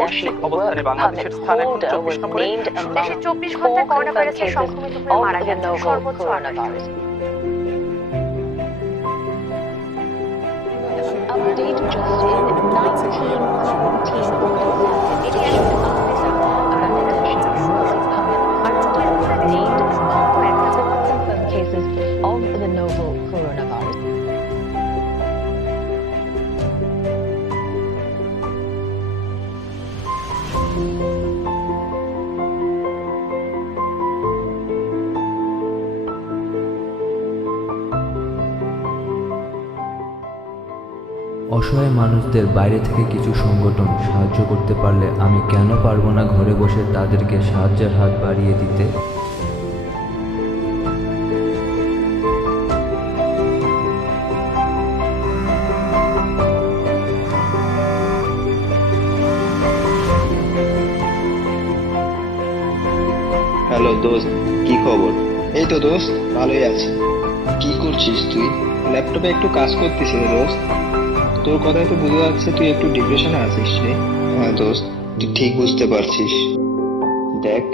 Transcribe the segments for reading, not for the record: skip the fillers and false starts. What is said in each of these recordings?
বৈশ্বিক অবস্থানে বাংলাদেশের স্থান এখন 24 নম্বরে। দেশে 24 ঘন্টায় করোনা ভাইরাসে সংক্রমিত হয়ে মারা গেছে সর্বোচ্চ 28 জন। Update just in 1914 cases of the novel coronavirus. অসহায় মানুষদের বাইরে থেকে কিছু সংগঠন সাহায্য করতে পারলে আমি কেন পারবো না ঘরে বসে তাদেরকে সাহায্যের হাত বাড়িয়ে দিতে? হ্যালো দোস্ত, কি খবর? এই তো দোস্ত, ভালোই আছি। কি করছিস তুই? ল্যাপটপে একটু কাজ করতেছিস দোস্ত। তোর কথায় তো বোঝা যাচ্ছে তুই একটু ডিপ্রেশনে আছিস রে। হ্যাঁ দোস্ত, তুই ঠিক বুঝতে পারছিস। দেখ,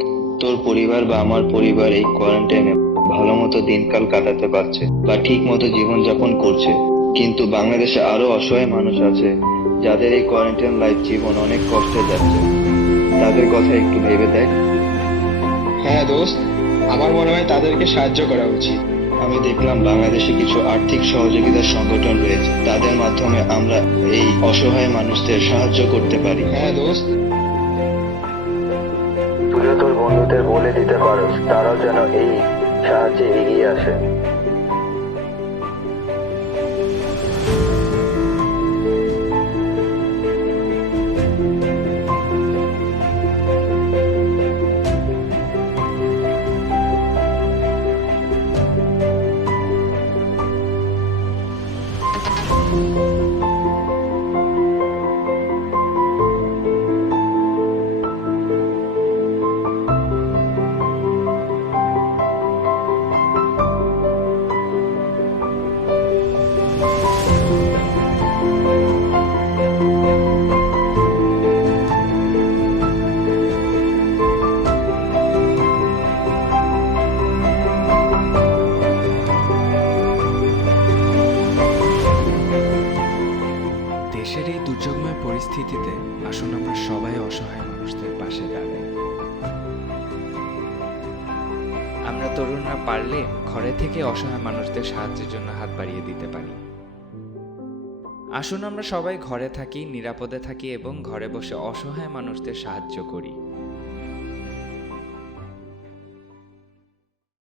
তোর পরিবার বা আমার পরিবার এই কোয়ারেন্টাইনে ভালো মতো দিনকাল কাটাতে পারছে বা ঠিক মতো জীবনযাপন করছে, কিন্তু বাংলাদেশে আরো অসহায় মানুষ আছে যাদের এই কোয়ারেন্টাইন লাইফ জীবন অনেক কষ্টে যাচ্ছে। তাদের কথা একটু ভেবে দেখ। হ্যাঁ দোস্ত, আমার মনে হয় তাদেরকে সাহায্য করা উচিত। আমি দেখলাম বাংলাদেশে কিছু আর্থিক সহযোগিতার সংগঠন রয়েছে, তাদের মাধ্যমে আমরা এই অসহায় মানুষদের সাহায্য করতে পারি। হ্যাঁ দোস্ত, তুইও তোর বন্ধুদের বলে দিতে পারোস, তারাও যেন এই সাহায্যে এগিয়ে আসে। দেশের এই দুর্যোগময় পরিস্থিতিতে আসুন আমরা সবাই অসহায় মানুষদের পাশে দাঁড়াই। আমরা তরুণরা পারলে ঘরে থেকে অসহায় মানুষদের সাহায্যের জন্য হাত বাড়িয়ে দিতে পারি। আসুন আমরা সবাই ঘরে থাকি, নিরাপদে থাকি এবং ঘরে বসে অসহায় মানুষদের সাহায্য করি।